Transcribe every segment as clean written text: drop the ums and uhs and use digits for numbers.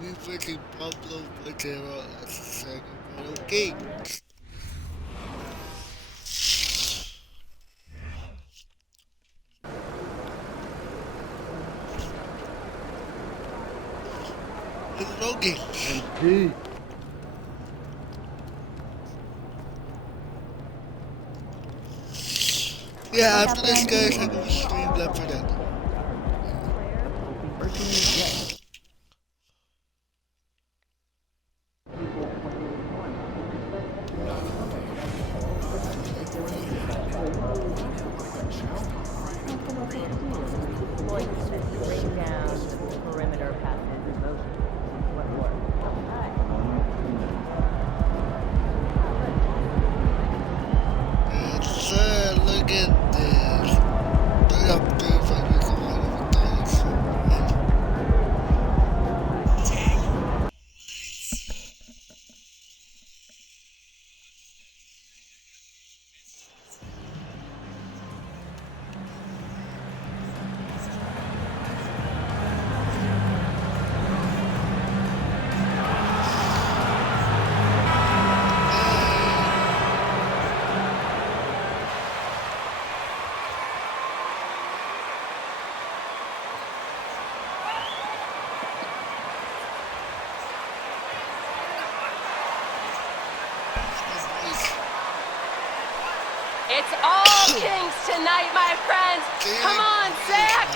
We facing Pablo Montero as the Sacramento Kings. It's Logan. MP. Yeah, after this, guys, I'm gonna stream Left 4 Dead. Bring down perimeter passes in motion. What more? Yes, sir, look at this. Look up there for me, come on, guys. It's all Kings tonight, my friends. Come on, Zach.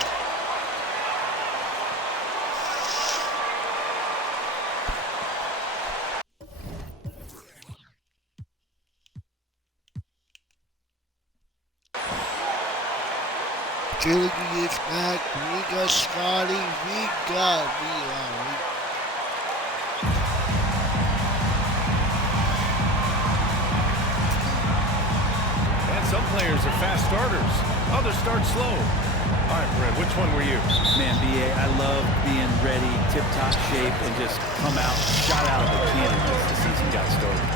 Jimmy is back. We got Scotty. We got Leon. Some players are fast starters. Others start slow. All right, Brett, which one were you? Man, BA, I love being ready, tip-top shape, and just come out, shot out of the cannon as the season got started.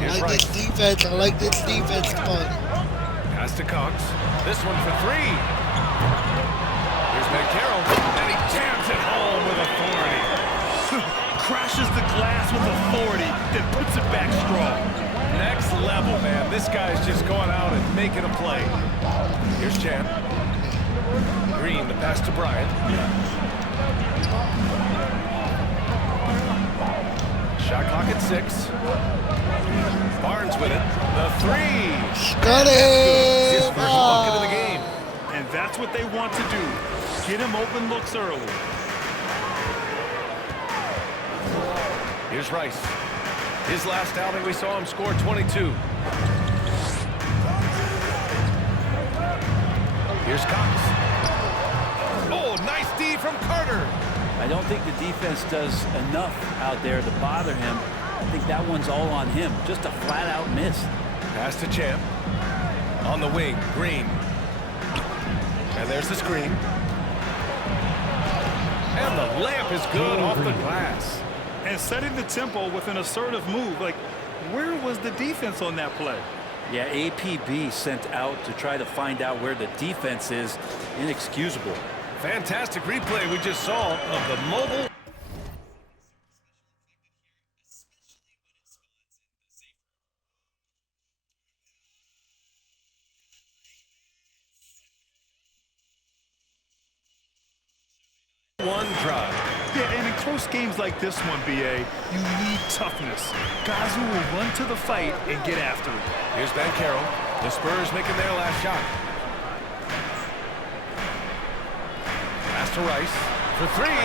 I like this defense. I like this defense. Come on. Pass to Cox. This one for three. Here's Carroll, and he jams it home with authority. Crashes the glass with authority, then puts it back strong. Next level, man. This guy's just going out and making a play. Here's Chan. Green, the pass to Bryant. Shot clock at 6. Barnes with it. The three. Scotty! His first bucket of the game. And that's what they want to do. Get him open looks early. Here's Rice. His last outing, we saw him score 22. Here's Cox. Oh, nice D from Carter. I don't think the defense does enough out there to bother him. I think that one's all on him. Just a flat-out miss. Pass to Champ. On the wing, Green. And there's the screen. And the layup is good off the glass. And setting the tempo with an assertive move. Like, where was the defense on that play? Yeah, APB sent out to try to find out where the defense is. Inexcusable. Fantastic replay we just saw of the mobile. One drive. Yeah, and in close games like this one, BA, you need toughness. Guys who will run to the fight and get after it. Here's Carroll. The Spurs making their last shot. Pass to Rice for three.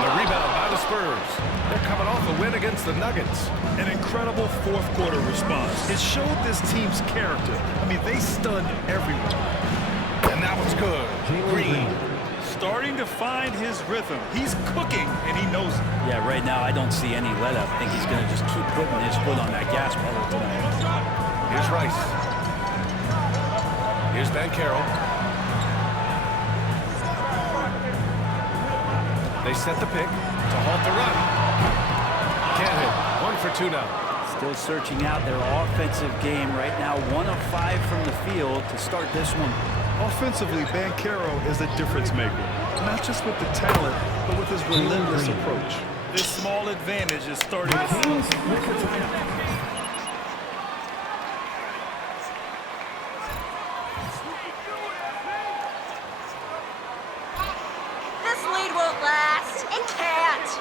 The rebound by the Spurs. They're coming off a win against the Nuggets. An incredible fourth quarter response. It showed this team's character. I mean, they stunned everyone. And that one's good. Green. Starting to find his rhythm. He's cooking, and he knows it. Yeah, right now I don't see any let-up. I think he's going to just keep putting his foot on that gas pedal tonight. Here's Rice. Here's Carroll. They set the pick to halt the run. Can't hit. 1 for 2 now. Still searching out their offensive game right now. 1 of 5 from the field to start this one. Offensively, Banchero is a difference maker, not just with the talent, but with his relentless approach. This small advantage is starting to see. This lead won't last. It can't.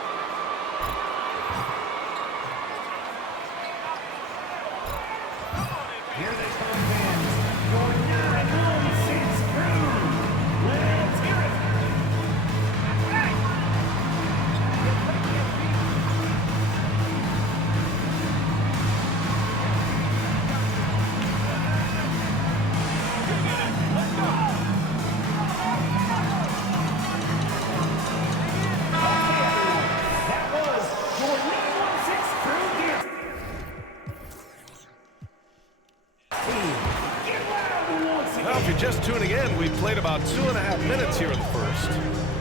Well, if you're just tuning in, we've played about 2.5 minutes here in the first.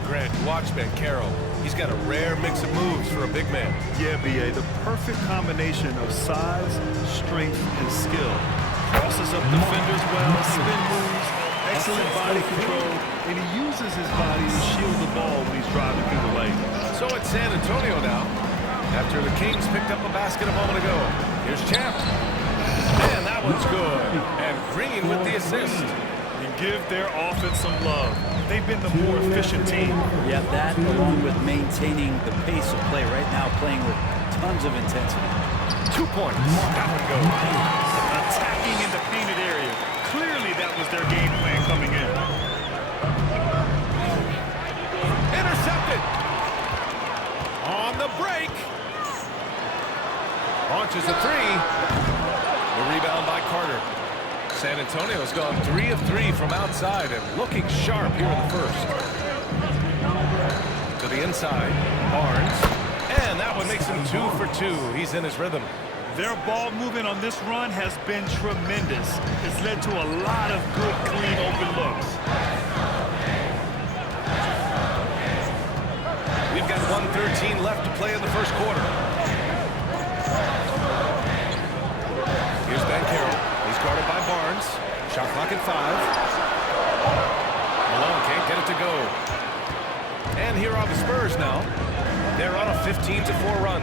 Grant, watch Banchero. He's got a rare mix of moves for a big man. Yeah, B.A., the perfect combination of size, strength, and skill. Crosses up defenders well, spin moves, excellent body control, and he uses his body to shield the ball when he's driving through the lane. So it's San Antonio now, after the Kings picked up a basket a moment ago. Here's Champ. Man, that one's good. And Green with the assist. And give their offense some love. They've been the more efficient team. Yeah, that along with maintaining the pace of play right now, playing with tons of intensity. 2 points. That one goes. Attacking in the painted area. Clearly that was their game plan coming in. Intercepted. On the break. Launches a three. The rebound by Carter. San Antonio's gone 3 of 3 from outside and looking sharp here in the first. To the inside, Barnes. And that one makes him 2 for 2. He's in his rhythm. Their ball movement on this run has been tremendous. It's led to a lot of good, clean, open looks. We've got 1:13 left to play in the first quarter. Here's Banchero. He's guarded by Barnes. Shot clock at 5. Malone can't get it to go. And here are the Spurs now. They're on a 15-4 run.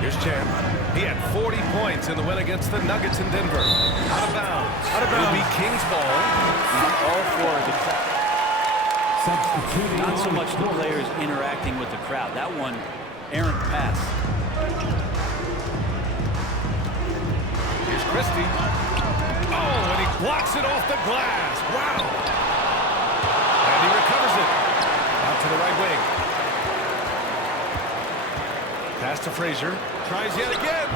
Here's Champ. He had 40 points in the win against the Nuggets in Denver. Out of bounds. It'll be Kings ball. All for the crowd. Not so much the players interacting with the crowd. That one, errant pass. Here's Christie. Oh, and he blocks it off the glass. Wow. And he recovers it. Out to the right wing. Pass to Frazier. Tries yet again.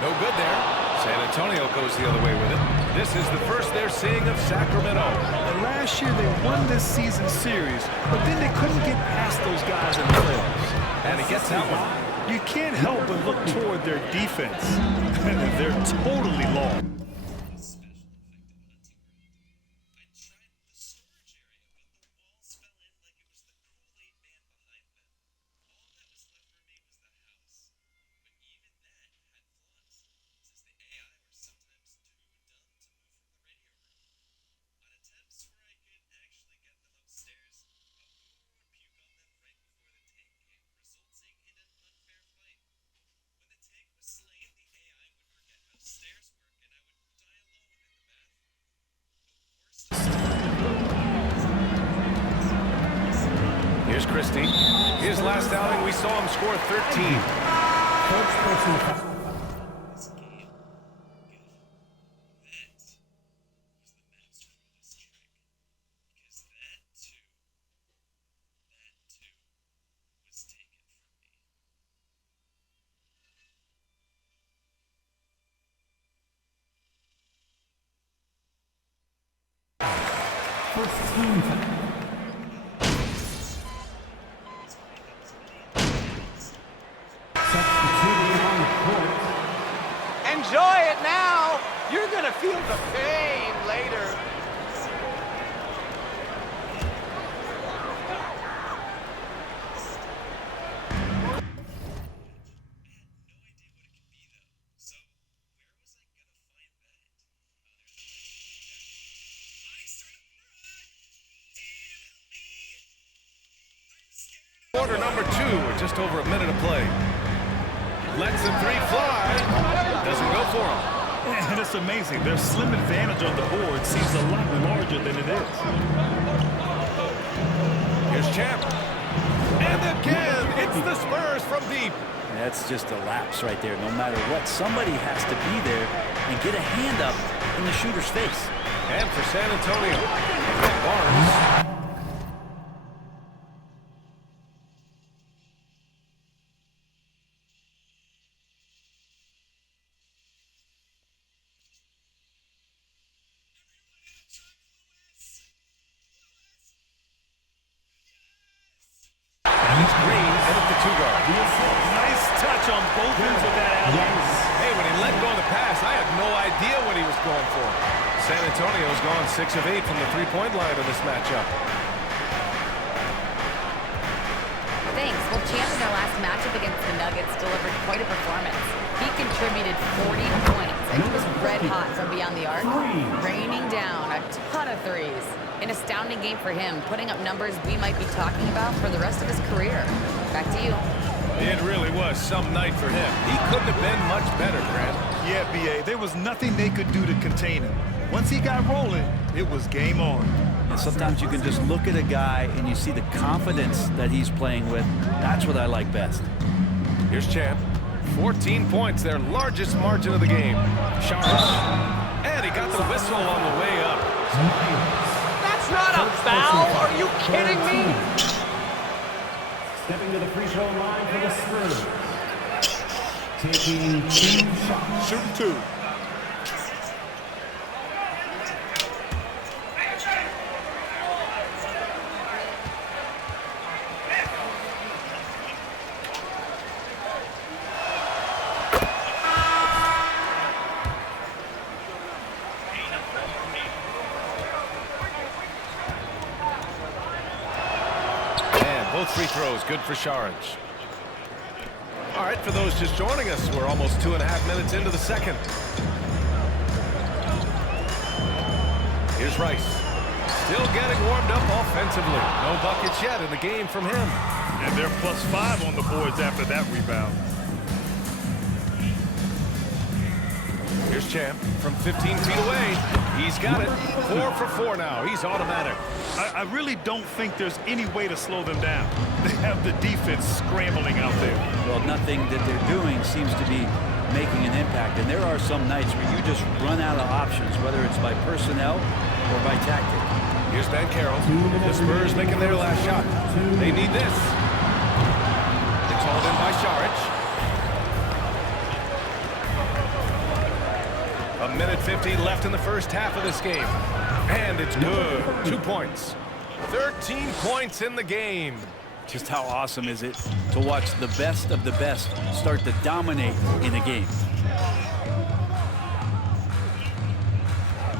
No good there. San Antonio goes the other way with it. This is the first they're seeing of Sacramento. And last year they won this season series, but then they couldn't get past those guys in the playoffs. And he gets that one. You can't help but look toward their defense. They're totally lost. Here's Christie. His last outing, we saw him score 13. Enjoy it now. You're gonna feel the pain later. Quarter number 2, with just over a minute of play. Lets the three fly. Doesn't go for him. And it's amazing. Their slim advantage on the board seems a lot larger than it is. Here's Champ. And again, it's the Spurs from deep. That's just a lapse right there. No matter what, somebody has to be there and get a hand up in the shooter's face. And for San Antonio, Barnes. On both ends of that alley. Hey, when he let go of the pass, I had no idea what he was going for. San Antonio's gone 6 of 8 from the three-point line in this matchup. Thanks. Well, Champ in their last matchup against the Nuggets delivered quite a performance. He contributed 40 points, and he was red hot from beyond the arc, raining down a ton of threes. An astounding game for him, putting up numbers we might be talking about for the rest of his career. Back to you. It really was some night for him. He couldn't have been much better, Grant. Yeah, B.A. There was nothing they could do to contain him. Once he got rolling, it was game on. And sometimes you can just look at a guy and you see the confidence that he's playing with. That's what I like best. Here's Champ. 14 points, their largest margin of the game. Sharp. And he got the whistle on the way up. That's not a foul. Are you kidding me? Stepping to the free throw line for the Spurs. Taking 2 shots. Shooting 2. Both free throws good for Sharage. All right, for those just joining us, we're almost 2.5 minutes into the second. Here's Rice. Still getting warmed up offensively. No buckets yet in the game from him. And they're +5 on the boards after that rebound. Here's Champ from 15 feet away. He's got it. 4 for 4 now. He's automatic. I really don't think there's any way to slow them down. They have the defense scrambling out there. Well, nothing that they're doing seems to be making an impact. And there are some nights where you just run out of options, whether it's by personnel or by tactic. Here's Van Carroll. The Spurs making their last shot. They need this. It's hauled in by Sharage. A minute 50 left in the first half of this game. And it's good. 2 points. 13 points in the game. Just how awesome is it to watch the best of the best start to dominate in a game.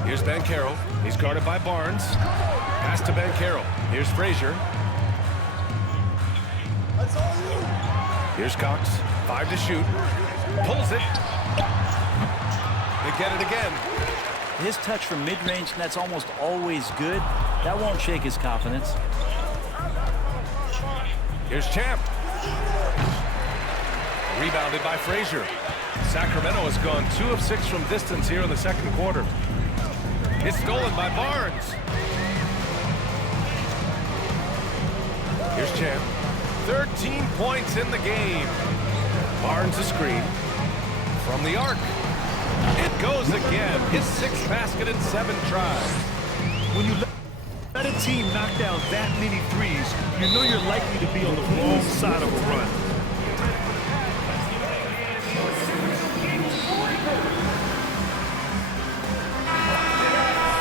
Here's Van Carroll. He's guarded by Barnes. Pass to Van Carroll. Here's Frazier. Here's Cox. 5 to shoot. Pulls it. They get it again. His touch from mid-range, that's almost always good. That won't shake his confidence. Here's Champ. Rebounded by Frazier. Sacramento has gone 2 of 6 from distance here in the second quarter. It's stolen by Barnes. Here's Champ. 13 points in the game. Barnes a screen. From the arc. It goes again. His 6th basket in 7 tries. When you let a team knock down that many threes, you know you're likely to be on the wrong side of a run.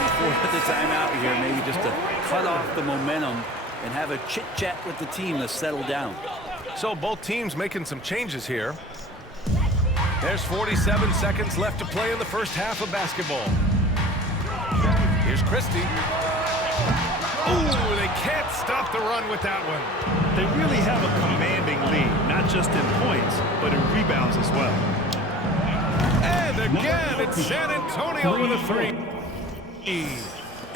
Before the timeout here, maybe just to cut off the momentum and have a chit-chat with the team to settle down. So both teams making some changes here. There's 47 seconds left to play in the first half of basketball. Here's Christie. Ooh, they can't stop the run with that one. They really have a commanding lead, not just in points, but in rebounds as well. And again, it's San Antonio with a 3.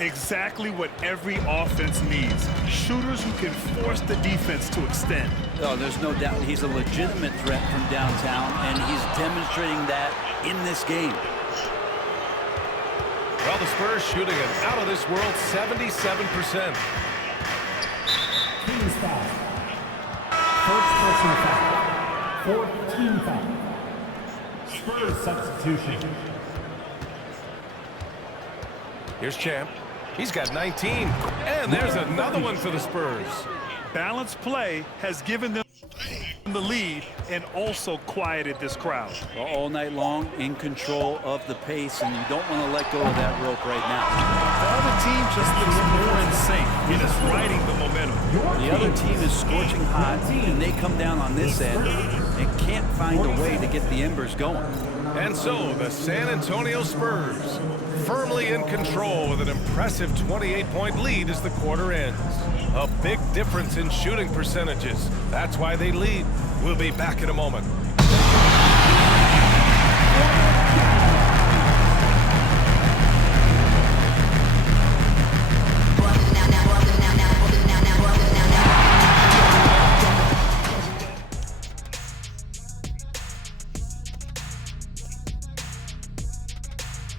Exactly what every offense needs. Shooters who can force the defense to extend. Oh, there's no doubt he's a legitimate threat from downtown, and he's demonstrating that in this game. Well, the Spurs shooting an out-of-this-world 77%. Team foul. First personal foul. Fourth team foul. Spurs substitution. Here's Champ. He's got 19. And there's another one for the Spurs. Balanced play has given them the lead and also quieted this crowd. Well, all night long, in control of the pace, and you don't want to let go of that rope right now. The other team just looks more in sync and is riding the momentum. The other team is scorching hot, and they come down on this end and can't find a way to get the embers going. And so the San Antonio Spurs firmly in control with an impressive 28-point lead as the quarter ends. A big difference in shooting percentages. That's why they lead. We'll be back in a moment.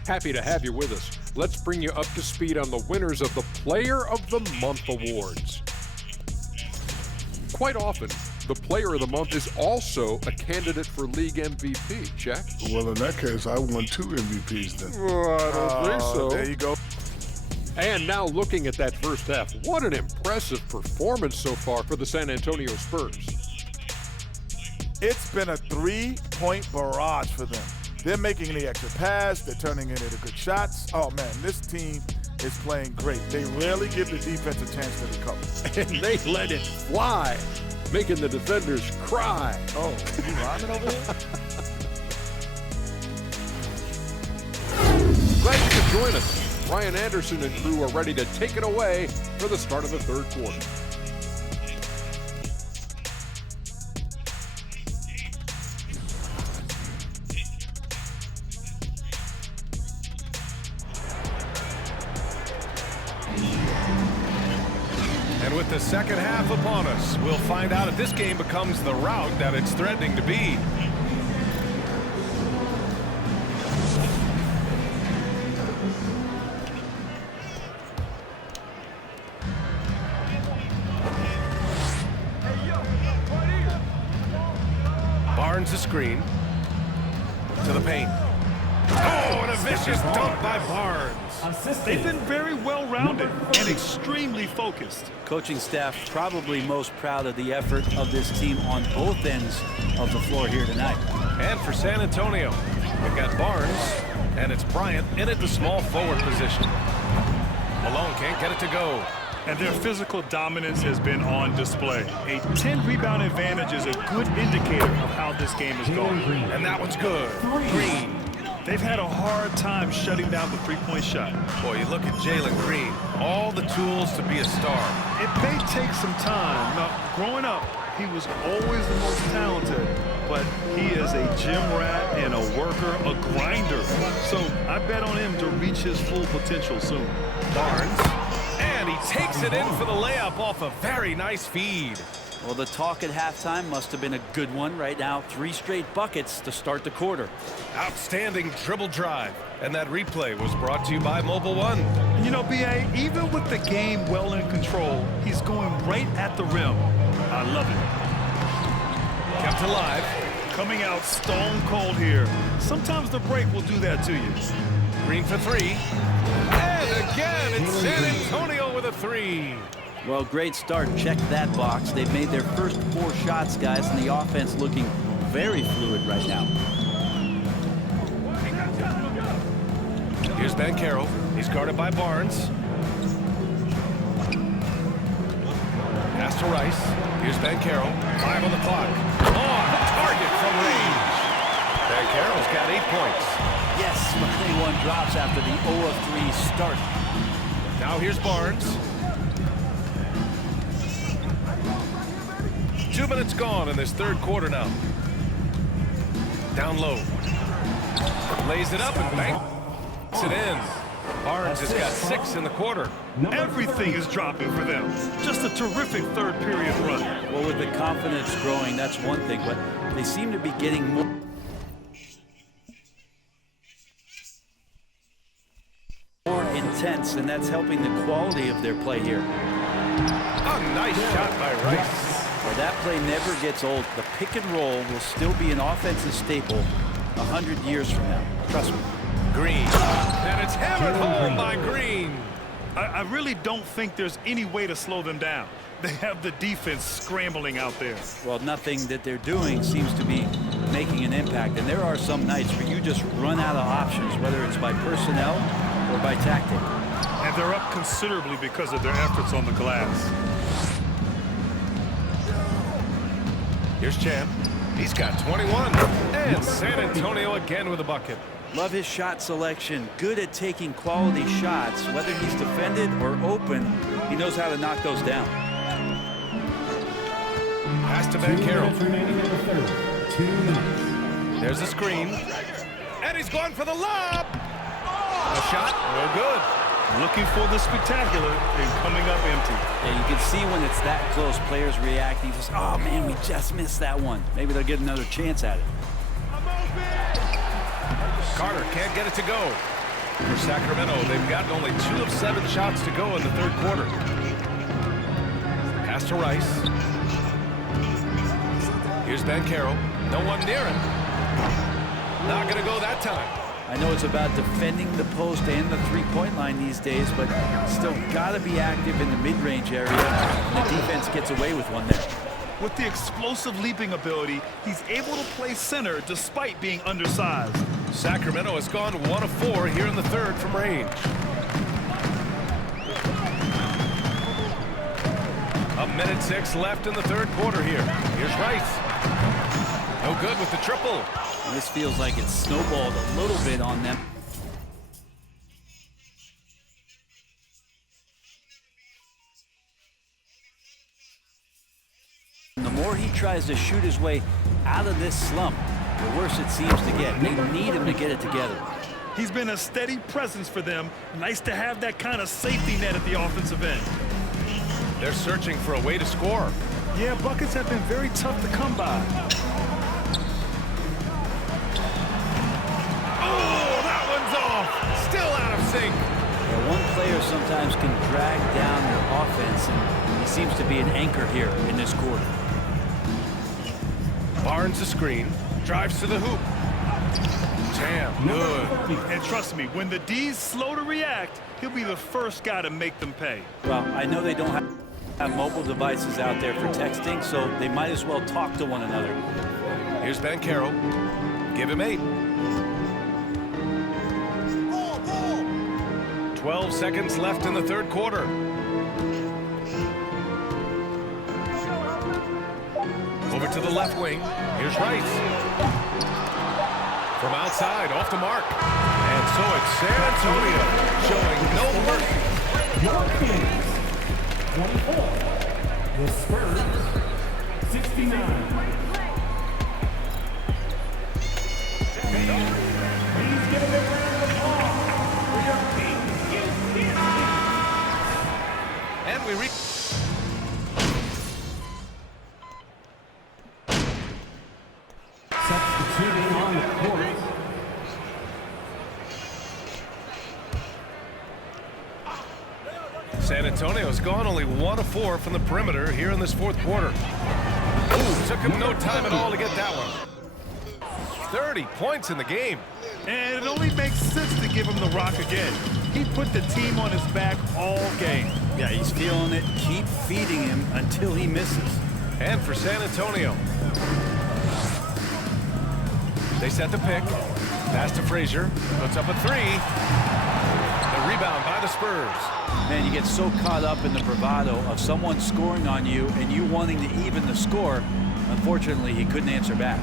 Happy to have you with us. Let's bring you up to speed on the winners of the Player of the Month awards. Quite often, the Player of the Month is also a candidate for League MVP. Check? Well, in that case, I won 2 MVPs then. I don't think so. There you go. And now looking at that first half, what an impressive performance so far for the San Antonio Spurs. It's been a 3-point barrage for them. They're making the extra pass. They're turning it into good shots. Oh, man, this team is playing great. They rarely give the defense a chance to recover. And they let it fly, making the defenders cry. Oh, you rhyming over here? Glad you could join us. Ryan Anderson and crew are ready to take it away for the start of the third quarter. And with the second half upon us, we'll find out if this game becomes the rout that it's threatening to be. Barnes the screen. To the paint. Oh, and a vicious dunk by Barnes. They've been very well-rounded and extremely focused. Coaching staff probably most proud of the effort of this team on both ends of the floor here tonight. And for San Antonio, we've got Barnes, and it's Bryant in at the small forward position. Malone can't get it to go. And their physical dominance has been on display. A 10-rebound advantage is a good indicator of how this game is going. And that one's good. Green. They've had a hard time shutting down the three-point shot. Boy, you look at Jalen Green. All the tools to be a star. It may take some time. Now, growing up, he was always the most talented, but he is a gym rat and a worker, a grinder. So I bet on him to reach his full potential soon. Barnes. And he takes it in for the layup off a very nice feed. Well, the talk at halftime must have been a good one. Right now, 3 straight buckets to start the quarter. Outstanding dribble drive. And that replay was brought to you by Mobile One. And you know, B.A., even with the game well in control, he's going right at the rim. I love it. Kept alive. Coming out stone cold here. Sometimes the break will do that to you. Green for 3. And again, it's San Antonio with a 3. Well, great start. Check that box. They've made their first 4 shots, guys, and the offense looking very fluid right now. Here's Banchero. He's guarded by Barnes. Pass to Rice. Here's Banchero. 5 on the clock. On target from range. Banchero's got 8 points. Yes, but one drops after the 0 of 3 start. Now here's Barnes. 2 minutes gone in this third quarter now. Down low. Lays it up and banks it in. Barnes has got 6 in the quarter. Everything is dropping for them. Just a terrific third period run. Well, with the confidence growing, that's one thing, but they seem to be getting more intense, and that's helping the quality of their play here. A nice shot by Rice. Well, that play never gets old. The pick and roll will still be an offensive staple 100 years from now. Trust me. Green. And it's hammered home by Green. I really don't think there's any way to slow them down. They have the defense scrambling out there. Well, nothing that they're doing seems to be making an impact. And there are some nights where you just run out of options, whether it's by personnel or by tactic. And they're up considerably because of their efforts on the glass. Here's Champ. He's got 21. And San Antonio again with a bucket. Love his shot selection. Good at taking quality shots. Whether he's defended or open, he knows how to knock those down. Pass to Ben Carroll. 2 minutes remaining in the third. 2 minutes. There's a screen. And he's going for the lob. A shot, no good. Looking for the spectacular and coming up empty. Yeah, you can see when it's that close, players reacting. Just, oh man, we just missed that one. Maybe they'll get another chance at it. Carter can't get it to go. For Sacramento, they've gotten only 2 of 7 shots to go in the third quarter. Pass to Rice. Here's Ben Carroll. No one near him. Not going to go that time. I know it's about defending the post and the three-point line these days, but still got to be active in the mid-range area. And the defense gets away with one there. With the explosive leaping ability, he's able to play center despite being undersized. Sacramento has gone 1 of 4 here in the third from range. A minute 6 left in the third quarter here. Here's Rice. No good with the triple. And this feels like it's snowballed a little bit on them. And the more he tries to shoot his way out of this slump, the worse it seems to get. They need him to get it together. He's been a steady presence for them. Nice to have that kind of safety net at the offensive end. They're searching for a way to score. Yeah, buckets have been very tough to come by. Oh, that one's off. Still out of sync. Yeah, one player sometimes can drag down their offense, and he seems to be an anchor here in this quarter. Barnes a screen. Drives to the hoop. Jam. Good. And trust me, when the D's slow to react, he'll be the first guy to make them pay. Well, I know they don't have mobile devices out there for texting, so they might as well talk to one another. Here's Ben Carroll. Give him 8. 12 seconds left in the third quarter. Over to the left wing. Here's Rice. From outside, off the mark. And so it's San Antonio showing no mercy. Your Kings, 24. The Spurs, 69. Please give a big round of applause for your Kings. And we reach. Substituting on the court. San Antonio's gone only 1 of 4 from the perimeter here in this fourth quarter. Ooh, took him no time at all to get that one. 30 points in the game. And it only makes sense to give him the rock again. He put the team on his back all game. Yeah, he's feeling it. Keep feeding him until he misses. And for San Antonio. They set the pick. Pass to Frazier. Puts up a 3. The rebound by the Spurs. Man, you get so caught up in the bravado of someone scoring on you and you wanting to even the score. Unfortunately, he couldn't answer back.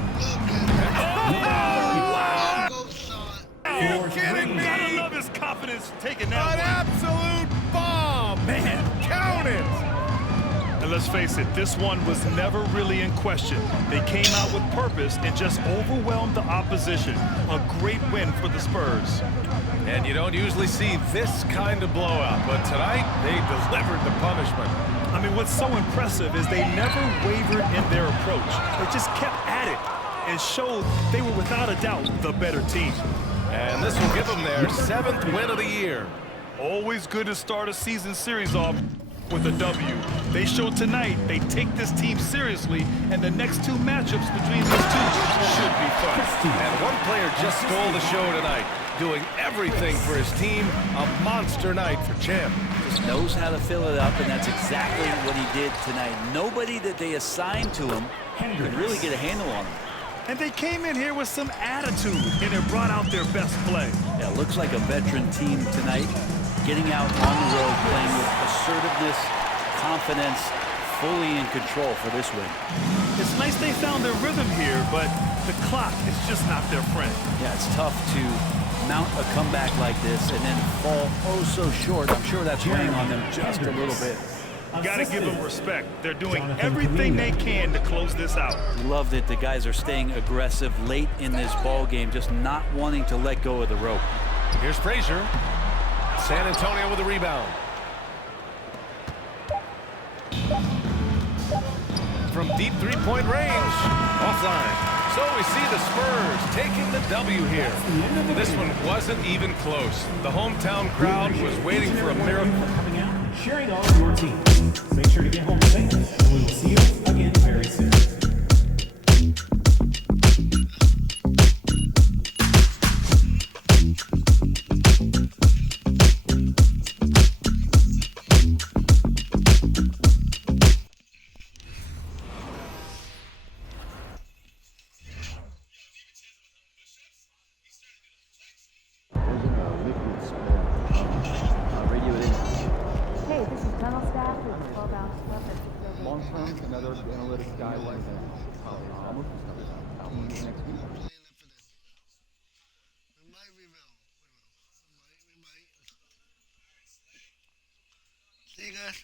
You're kidding me? Gotta love his confidence taking that An absolute bomb! Man, count it! And let's face it, this one was never really in question. They came out with purpose and just overwhelmed the opposition. A great win for the Spurs. And you don't usually see this kind of blowout, but tonight they delivered the punishment. I mean, what's so impressive is they never wavered in their approach. They just kept at it and showed they were without a doubt the better team. And this will give them their 7th win of the year. Always good to start a season series off with a W. They showed tonight they take this team seriously, and the next 2 matchups between these two should be fun. And one player just stole the show tonight, doing everything for his team. A monster night for Champ. Just knows how to fill it up, and that's exactly what he did tonight. Nobody that they assigned to him could really get a handle on him. And they came in here with some attitude, and it brought out their best play. Yeah, looks like a veteran team tonight, getting out on the road, playing with assertiveness, confidence, fully in control for this win. It's nice they found their rhythm here, but the clock is just not their friend. Yeah, it's tough to mount a comeback like this and then fall oh so short. I'm sure that's weighing on them just a little bit. Got to give them respect. They're doing everything they can to close this out. Love that the guys are staying aggressive late in this ball game, just not wanting to let go of the rope. Here's Frazier. San Antonio with the rebound. From deep three-point range. Offline. So we see the Spurs taking the W here. This one wasn't even close. The hometown crowd was waiting for a miracle. Coming out and cheering on your team. Make sure to get home safe, and we will see you again very soon. Another analytics guy like that. Next week. See you guys.